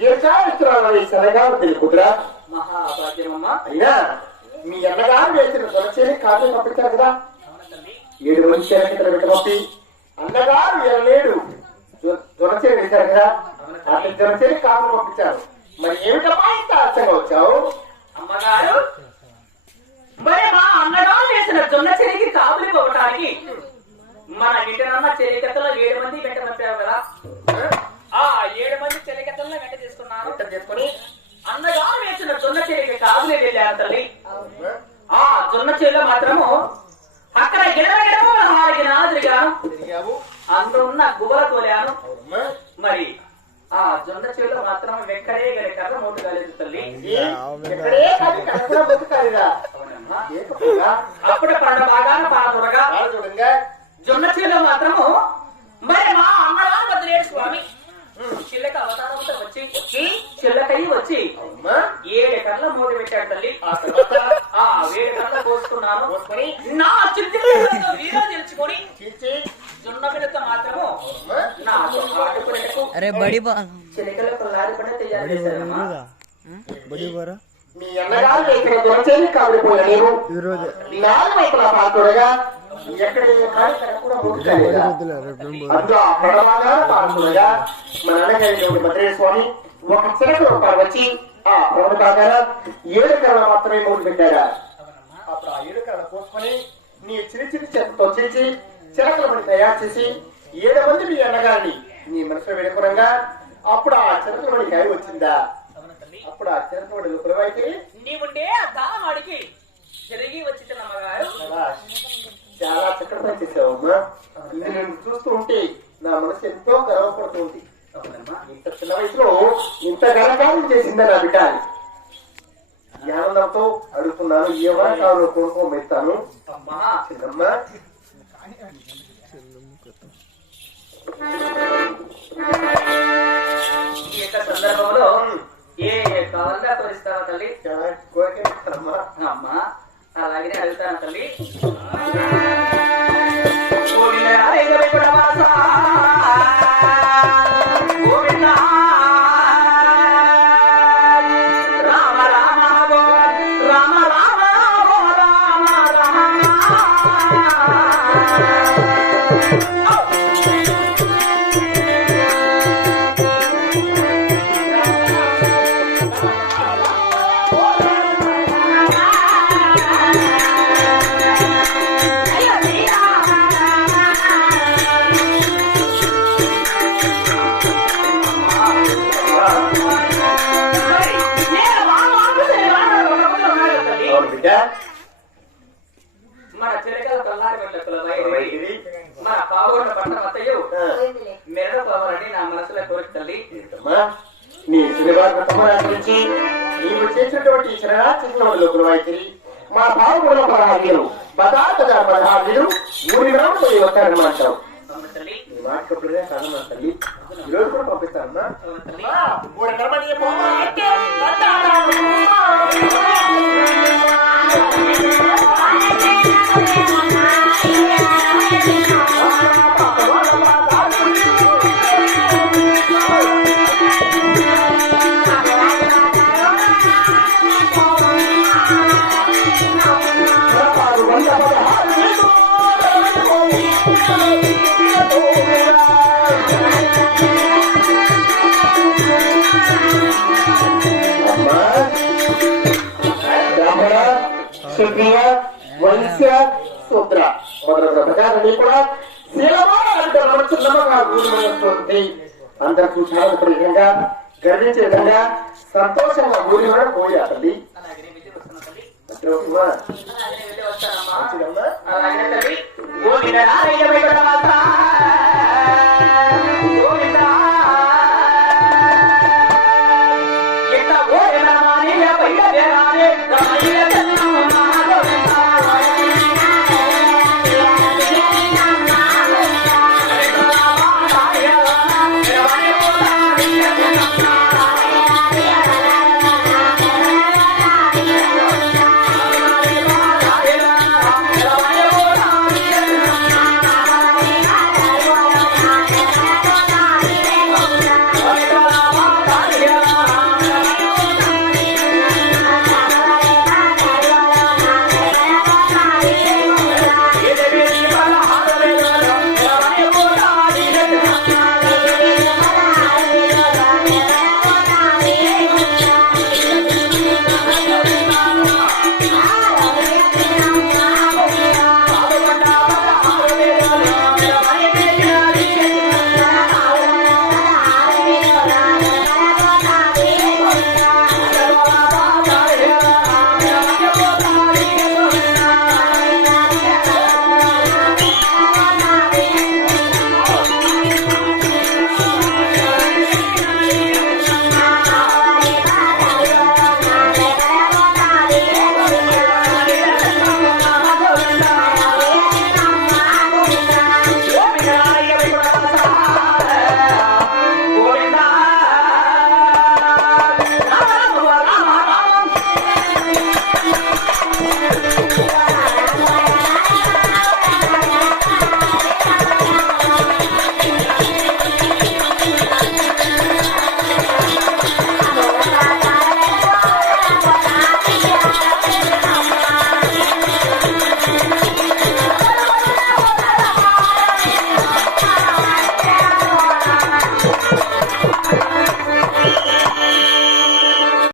ఈ సరగా తెలుకురా మహాభాగ్యమమ్మ. అయినా మీ అన్నగారు వేసిన దొరచేని కాపీ పంపించారు కదా. ఏడు మంచి ఎలకితల పెట్టమప్పి అన్నగారు ఎరలేడు దొరచేని వేశారు కదా. అతని దొరచేని పంపించారు. మరి ఏమిటమ్మా ఇంత ఆశగా వచ్చావు? అమ్మగారు మరి మా అన్నగారు వేసిన జొన్న చెరికి కాపులి పోవటానికి మన ఇంటినన్న చెలికత్తలో ఏడు మంది వెంట పంపావు కదా ఆ ఏడు మంది చెలికత్తల్లో వెంట తీసుకున్నాను అర్థం చేసుకొని అన్నగారు వేసిన జొన్న చెరికి కాపులి వెళ్ళారు తల్లి ఆ జొన్న చెల్లో మాత్రము అక్కడ గిడగడము నాదిరిగాను. ఉన్న గుబల తోలాను. మరి ఆ జొన్న చెల్లో మాత్రం వెక్కడే గడి కర్ర మూటు కాలేదు తల్లి. అప్పుడు పండ బాగాన పాలతుడగా చూడంగా. జొన్న చెల్లో మాత్రము మరి మా అమ్మగారు వదిలేడు స్వామి. చిల్లక అవతారంతో వచ్చి చిల్లకయ్యి వచ్చి ఏడు ఏడెకర్ల మూడు పెట్టాడు తల్లి. ఆ తర్వాత? ఆ ఏడెకర్ల కోసుకున్నాను. నా చిల్లిలో తెలుసుకొని నా ఆడుకునేటకు అరే బడి చిలకల కూడా తయారు చేశారమ్మా. బడి బారా మీ అన్నగారు ఇక్కడ దొరచేని కాదు పోయారు నాలుగు వైపులా పాల్గొనగా స్వామి ఒక చిలక రూపాయలు వచ్చి ఆ పడవ బాగా ఏడు కళ్ళ మాత్రమే మూడు పెట్టారా అప్పుడు ఆ ఏడు కళ్ళ కోసుకొని నీ చిన్న చిన్న చెత్తతో చేసి చిలకల పడి తయారు చేసి ఏడు మంది మీ అన్నగారిని నీ మనసులో వేడుకునగా అప్పుడు ఆ చిలకల మణి గాయ వచ్చిందా అప్పుడు ఆ చిలకల మణి లోపలవైతే నీవుండే ఆ దామాడికి తిరిగి వచ్చి అమ్మగారు చాలా చక్కటి పని చేసావమ్మా ఇది నేను చూస్తూ ఉంటే నా మనసు ఎంతో గర్వపడుతుంది. ఇంత చిన్న వయసులో ఇంత ఘనకార్యం చేసిందా నా బిడ్డ ఆనందంతో అడుగుతున్నాను ఏమైనా కావాలో కోరుకోమెత్తాను అమ్మా. చిన్నమ్మ. ఈ యొక్క సందర్భంలో ఏ కావాలా కొరిస్తావా తల్లి? కోరికమ్మా అమ్మా. అలాగే వెళ్తాను తల్లి. Oh! వైరి. మన పావుల పంట మతయు ఆ, మెరడ పవరని నా మనసులో కోరిక తల్లి? నీ గురించి నీవు చేసినటువంటి మా భావముల పదహారు పదార్థ పదహారు ఊరి రాము పోయి వస్తారనమాట అవును తల్లి. నీ మాట కప్పుడుగా కాదు నా తల్లి. ఈరోజు కూడా పంపిస్తానమ్మా అవును తల్లి. క్షత్రియ వైశ్య శూద్ర మొదలైన ప్రకారాన్ని కూడా శీలమానంటే అందరూ చూసారు విధంగా గర్వించే విధంగా సంతోషంగా ఊరి కూడా పోయా తల్లి. అలాగే తల్లి.